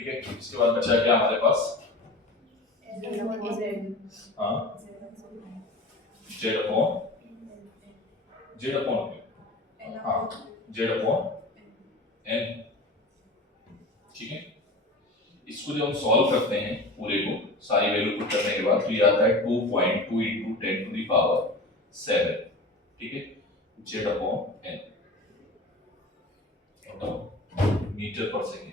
ठीक है। इसके बाद बचा क्या हमारे पास, हाँ जेड अपॉन हाँ जेड अपॉन एन, ठीक है। इसको जब हम सॉल्व करते हैं पूरे को सारी वैल्यू पुट करने के बाद तो ये आता है 2.2 इंटू 10 टू द पावर 7, ठीक है, Z upon n metre per second.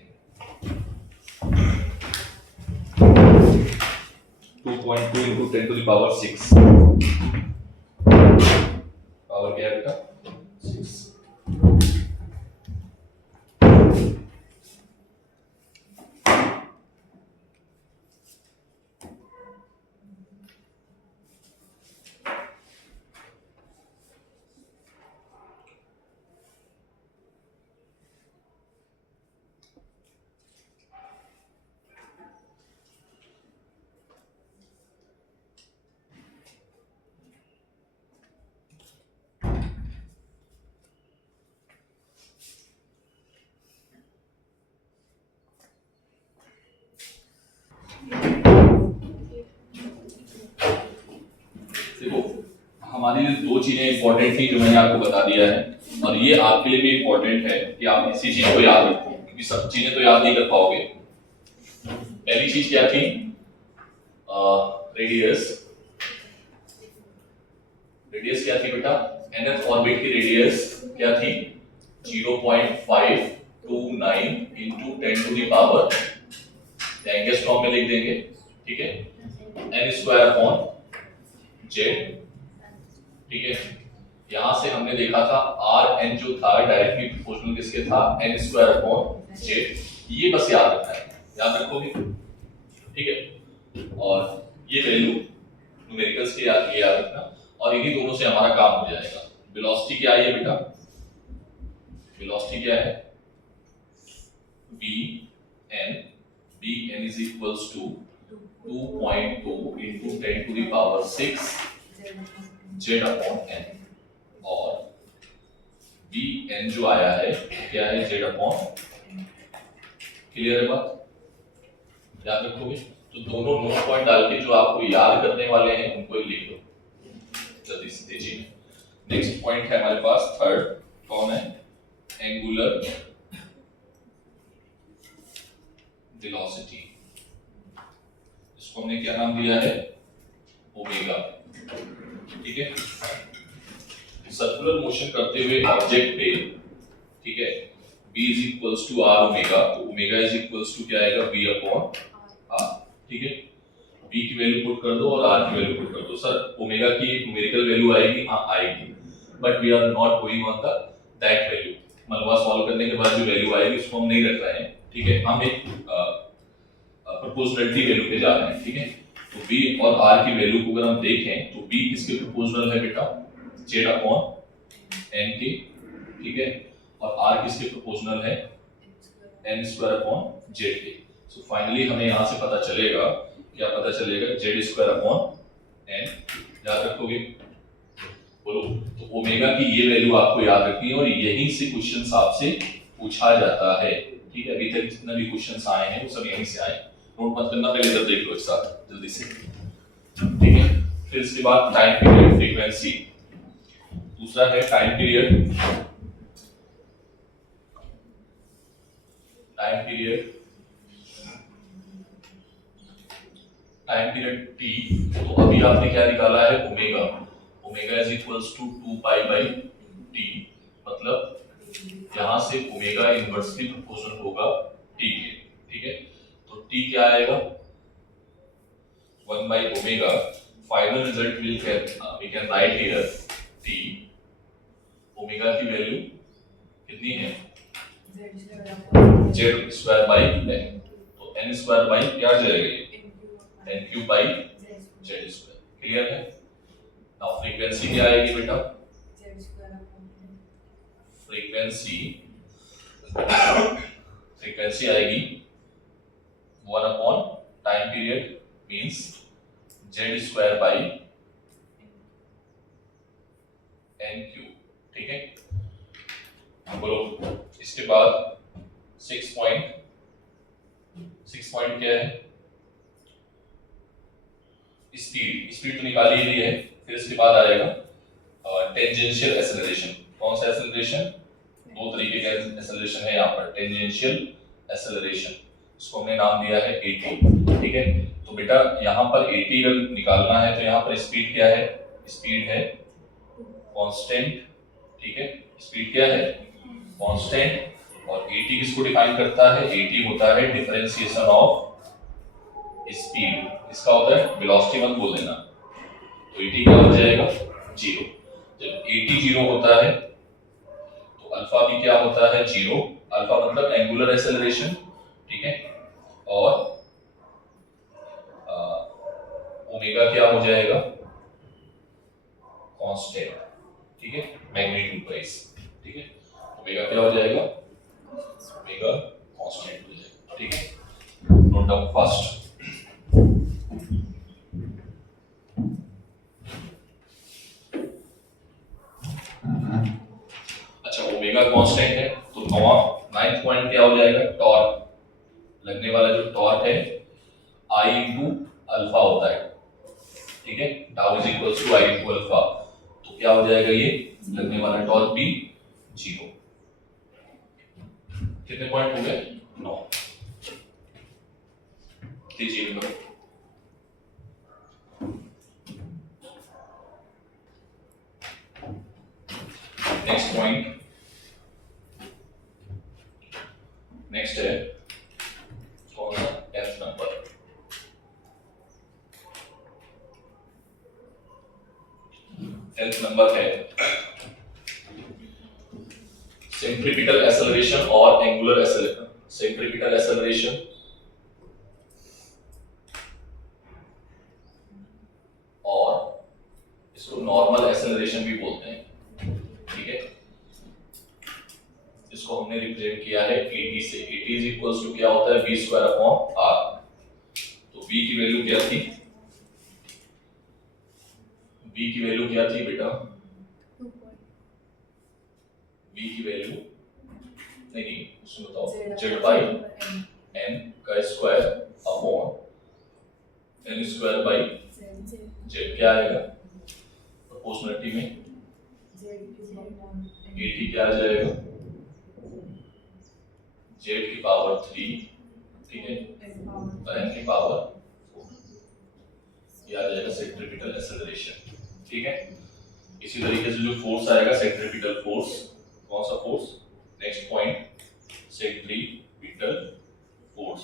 2.2 into 10 to the power 6, power क्या है बेटा 6। देखो हमारी दो चीजें इंपॉर्टेंट थी जो मैंने आपको बता दिया है, और ये आपके लिए भी इंपॉर्टेंट है कि आप इसी चीज को याद रखो, क्योंकि सब चीजें तो याद नहीं कर पाओगे। पहली चीज क्या थी, रेडियस। रेडियस क्या थी बेटा, nth ऑर्बिट की रेडियस क्या थी 0.529 into 10 to the power, youngest form में लिख देंगे, ठीक है, n स्क्वायर अपॉन जेड, ठीक है। यहां से हमने देखा था आर एन जो था डायरेक्टली प्रोपोर्शनल किसके था, n स्क्वायर अपॉन जेड, ये बस याद रखना है, याद रखोगे, ठीक है। और ये वैल्यू न्यूमेरिकल्स के याद रखना, और इन्हीं दोनों से हमारा काम हो जाएगा। वेलोसिटी क्या है बेटा, वेलोसिटी क्या है Vn is equals to 2.2 into 10 to the power 6 z upon n, और Vn जो आया है क्या है z upon, क्लियर है बात, याद रखोगे। तो दोनों नोट पॉइंट डाल के जो आपको याद करने वाले हैं उनको लिख दो जल्दी से तेजी में। नेक्स्ट पॉइंट है हमारे पास थर्ड, कौन है, एंगुलर वेलोसिटी, इसको हमने क्या नाम दिया है, ओमेगा, ठीक है। सर्कुलर मोशन करते हुए ऑब्जेक्ट पे, ठीक है, v is equals to r omega, तो ओमेगा इज इक्वल्स टू क्या आएगा v अपॉन r, ठीक है। v की वैल्यू पुट कर दो और r की वैल्यू पुट कर दो। सर ओमेगा की न्यूमेरिकल वैल्यू आएगी, हाँ आएगी, but we are not going on the that value, मतलब सॉल्व करने के बाद जो वैल्यू आएगी उसको हम नहीं रख रहे हैं, ठीक है। हम एक प्रोपोर्शनलिटी वैल्यू पे जा रहे हैं, ठीक है। तो v और r की वैल्यू को अगर हम देखें तो v किसके प्रोपोर्शनल है बेटा, z अपॉन n के, ठीक है, और r किसके प्रोपोर्शनल है, n स्क्वायर अपॉन z के। सो फाइनली हमें यहां से पता चलेगा, क्या पता चलेगा, z स्क्वायर अपॉन n, याद रखोगे, बोलो। तो ओमेगा की ये वैल्यू आपको याद रखनी है, और यहीं से क्वेश्चंस आपसे पूछा जाता है, ठीक है। अभी तक जितने भी क्वेश्चंस आए हैं वो सब यहीं से आए, नोट मत करना, पहले इधर देख लो एक साथ जल्दी से, ठीक है। फिर इसके बाद टाइम पीरियड, फ्रीक्वेंसी, दूसरा है time period, time period t। तो अभी आपने क्या निकाला है, omega, omega is equals to 2 pi by t, मतलब यहां से ओमेगा इनवर्सली प्रोपोर्शनल होगा t के, ठीक है। तो t क्या आएगा 1 by omega, final result will get we can write here t, omega की वैल्यू कितनी है z स्क्वायर बाई n, तो n स्क्वायर बाई क्या आ जाएगा ये n cube by z square, clear है। नाउ फ्रीक्वेंसी क्या आएगी बेटा, फ्रीक्वेंसी आएगी 1 upon time period means z square by n cube, ठीक है। बोलो इसके बाद 6.6 नेक्स्ट पॉइंट क्या है, स्पीड। स्पीड तो निकाल ही ली है, फिर इसके बाद आएगा टेंजेंशियल एक्सेलरेशन। कौन सा एक्सेलरेशन? दो तरीके का एक्सेलरेशन है यहाँ पर, टेंजेंशियल एक्सेलरेशन, इसको हमने नाम दिया है AT। ठीक है, तो बेटा यहाँ पर AT अगर निकालना है तो यहाँ पर स्पीड क्या है? स्पीड है कांस्टेंट। ठीक है, स्पीड क्या है? कांस्टेंट। और AT किसको डिफाइन करता है? AT होता है डिफरेंशिएशन ऑफ स्पीड, इसका होता है वेलोसिटी, मत बोल देना। तो AT क्या हो जाएगा? 0। जब AT 0 होता है तो अल्फा भी क्या होता है? 0। अल्फा मतलब एंगुलर एक्सेलरेशन। ठीक है, और ओमेगा क्या हो जाएगा? कांस्टेंट। ठीक है, मैग्नीट्यूड वाइज। ठीक है, ओमेगा क्या हो जाएगा? ओमेगा कांस्टेंट हो जाएगा। ठीक है, नोट डाउन फर्स्ट। अच्छा, ओमेगा कांस्टेंट है तो नाइन्थ पॉइंट क्या हो जाएगा? टॉर्क। लगने वाला जो टॉर्क है I इंटू अल्फा होता है। ठीक है, tau is equals to I into alpha, तो क्या हो जाएगा? ये लगने वाला टॉर्क भी 0। कितने पॉइंट हो गए? 9। लीजिए करो। नेक्स्ट पॉइंट, नेक्स्ट है कौन सा? F number. F नंबर है सेंट्रीपिटल एक्सेलरेशन और एंगुलर एक्सेलरेशन। सेंट्रीपिटल एक्सेलरेशन और इसको नॉर्मल एक्सेलरेशन भी बोलते हैं। ठीक है, इसको हमने रिप्रेजेंट किया है AT से। AT इज इक्वल्स टू क्या होता है? v square upon r। तो v की वैल्यू क्या थी? v की वैल्यू क्या थी बेटा? v की वैल्यू नहीं, उसमें बताओ। z बाई n का square upon n square by z क्या आएगा? प्रोपोर्शनलिटी में AT क्या आ जाएगा? z की पावर 3। ठीक है, और n की पावर 4। ये आ जाएगा सेंट्रीपिटल एक्सेलरेशन। ठीक है, इसी तरीके से जो फोर्स आएगा सेंट्रीपिटल फोर्स, कौन सा force? Next point, centripetal force.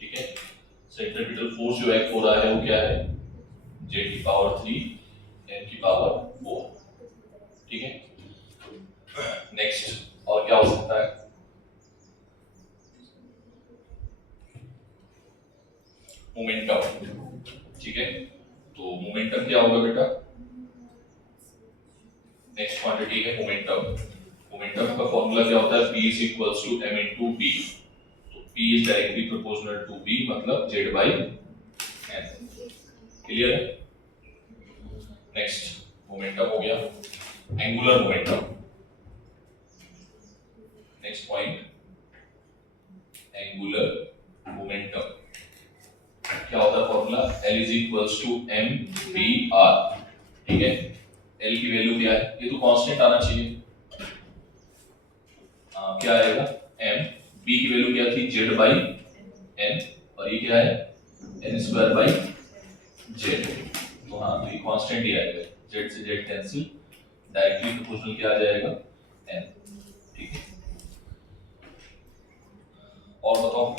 ठीक है, सेंट्रीपिटल फोर्स जो एक्ट हो रहा है वो क्या है? z की पावर 3 n की पावर 4। ठीक है, नेक्स्ट और क्या हो सकता है? मोमेंटम। ठीक है, तो मोमेंटम क्या होगा बेटा? नेक्स्ट क्वांटिटी है मोमेंटम। मोमेंटम का फॉर्मूला क्या होता है? P is equals to m into b। तो P is directly proportional to b, मतलब z by n। क्लियर है? नेक्स्ट मोमेंटम हो गया। Angular momentum, next point, angular momentum क्या होता है formula? L is equals to mvr। ठीक है, L की वैल्यू क्या है? ये तो कांस्टेंट आना चाहिए। क्या आएगा? m। b की वैल्यू क्या थी? z बाई n, और ये क्या है? n square by z। तो हाँ, तो ये कांस्टेंट ही आएगा। z से z कैंसिल, डायरेक्टली प्रोपोर्शनल क्या आ जाएगा? n। ठीक है, और बताओ।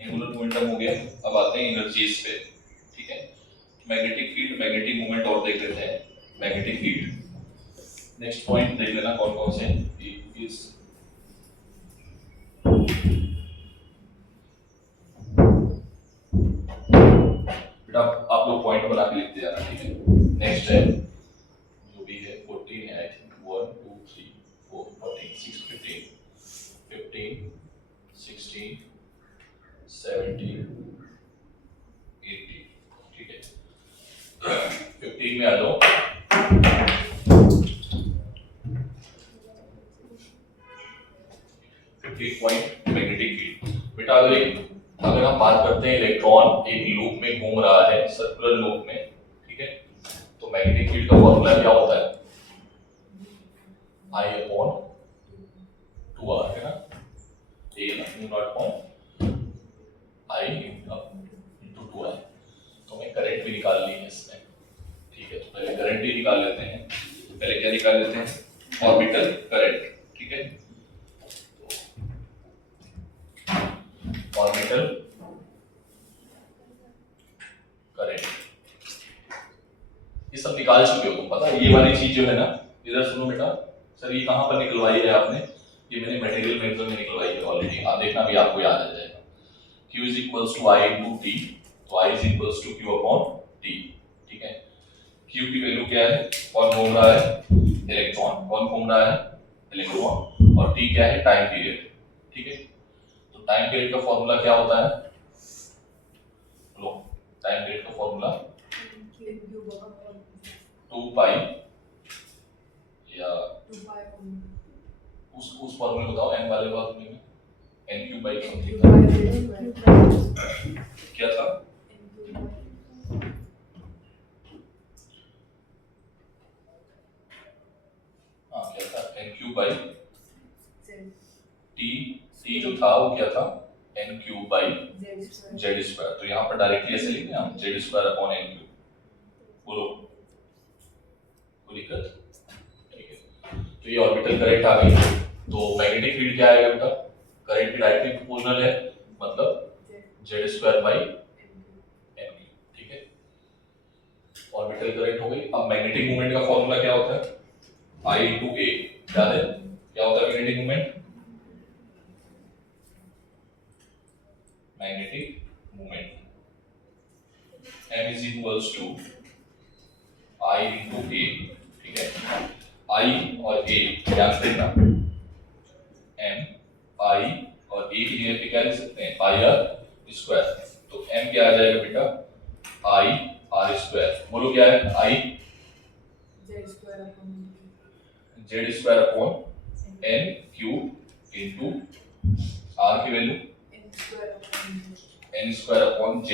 एंगुलर मोमेंटम हो गया, अब आते हैं एनर्जीज पे। ठीक है, मैग्नेटिक फील्ड, मैग्नेटिक मोमेंट और देख लेते हैं। मैग्नेटिक फील्ड, नेक्स्ट पॉइंट देख लेना कौन कौन से। इज बेटा आप लोग पॉइंट बना के लिखते जाना। ठीक है, नेक्स्ट है जो भी है 14 है, आई थिंक 1 2 3 4 14 6 15 15 16 17 18। ठीक है, 15 में आ जाओ। 15 पॉइंट मैग्नेटिक फील्ड। बेटा अगर हम बात करते हैं इलेक्ट्रॉन एक लूप में घूम रहा है, सर्कुलर लूप में, ठीक है, तो मैग्नेटिक फील्ड का फॉर्मूला क्या होता है? I अपॉन 2r है ना, ये ना mu naught upon I into 2r। तो हमें करंट भी निकालनी है इसमें, ठीक है, तो पहले करंट ही निकाल लेते हैं। पहले क्या निकाल लेते हैं? ऑर्बिटल करंट, ठीक है, ऑर्बिटल करंट ये सब निकाल चुके हो तुम, पता है ये वाली चीज जो है ना, इधर सुनो बेटा, सर ये कहां पर निकलवाई है आपने? ये मैंने मटेरियल मेथड में निकलवाई है ऑलरेडी, आप देखना भी आपको याद आ जाएगा। Q is equals to I into T, तो I is equals to Q upon T, ठीक है। Q की वैल्यू क्या है? कौन घूम रहा है? इलेक्ट्रॉन। कौन घूम रहा है? इलेक्ट्रॉन। और T क्या है? टाइम पीरियड, ठीक है। तो टाइम पीरियड का फॉर्मूला क्या होता है? लो, टाइम पीरियड का फॉर्मूला 2 पाई या उस फॉर्मूले बताओ, n वाले बात में n क्यूब बाई समथिंग क्या था? हाँ क्या था? n क्यूब बाई t जो था वो क्या था? n cube by z square. तो यहाँ पर डायरेक्टली ऐसे लिखेंगे हम z square upon n cube. बोलो कोई दिक्कत? ठीक है, तो ये ऑर्बिटल करंट आ गई। तो मैग्नेटिक फील्ड क्या आएगा बेटा? करंट की डायरेक्टली प्रोपोर्शनल है, मतलब z square by n cube, ठीक है। ऑर्बिटल करंट हो गई। अब मैग्नेटिक मोमेंट का फॉर्मूला क्या होता है? I into A, याद है क्या होता है magnetic moment? Magnetic moment M is equals to I into A, ठीक है। I और A ध्यान से देखना, M I और A की जगह पे क्या लिख सकते हैं? I R square. तो M क्या आ जाएगा बेटा? I R square. बोलो क्या है? I Z square upon N cube into R की value N square upon Z,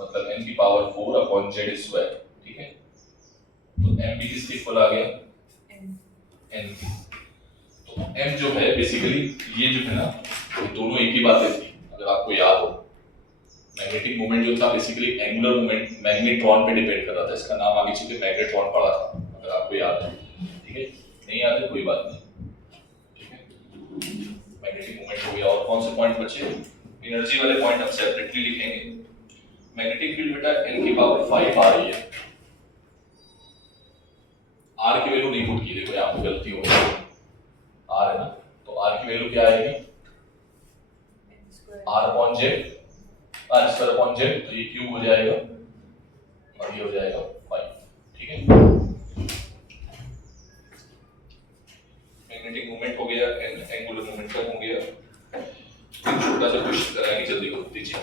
मतलब N की पावर 4 अपॉन Z स्क्वायर, ठीक है। तो M भी किसके इक्वल आ गया? N की। तो M जो है बेसिकली ये जो है ना, ये दोनों एक ही बातें थी, अगर आपको याद हो। मैग्नेटिक मोमेंट जो था बेसिकली एंगुलर मोमेंट मैग्नेट्रॉन पे डिपेंड कर रहा था, इसका नाम आगे चल के मैग्नेट्रॉन पड़ा था, अगर आपको याद है, ठीक है। नहीं याद है कोई बात नहीं, ठीक है। मैग्नेटिक मोमेंट हो गया, और कौन से पॉइंट बचे? एनर्जी वाले पॉइंट हम सेपरेटली लिखेंगे। मैग्नेटिक फील्ड बेटा n की पावर 5 आ रही है, r की वैल्यू नहीं पुट की, देखो यहां पे गलती हो गई, r है ना, तो r की वैल्यू क्या आएगी? r upon z, r square upon z, तो ये क्यूब हो जाएगा और ये हो जाएगा 5, ठीक है। मैग्नेटिक मोमेंट हो गया, एंगुलर मोमेंटम हो गया। छोटा सा क्वेश्चन कराएंगे, जल्दी करो दीजिए।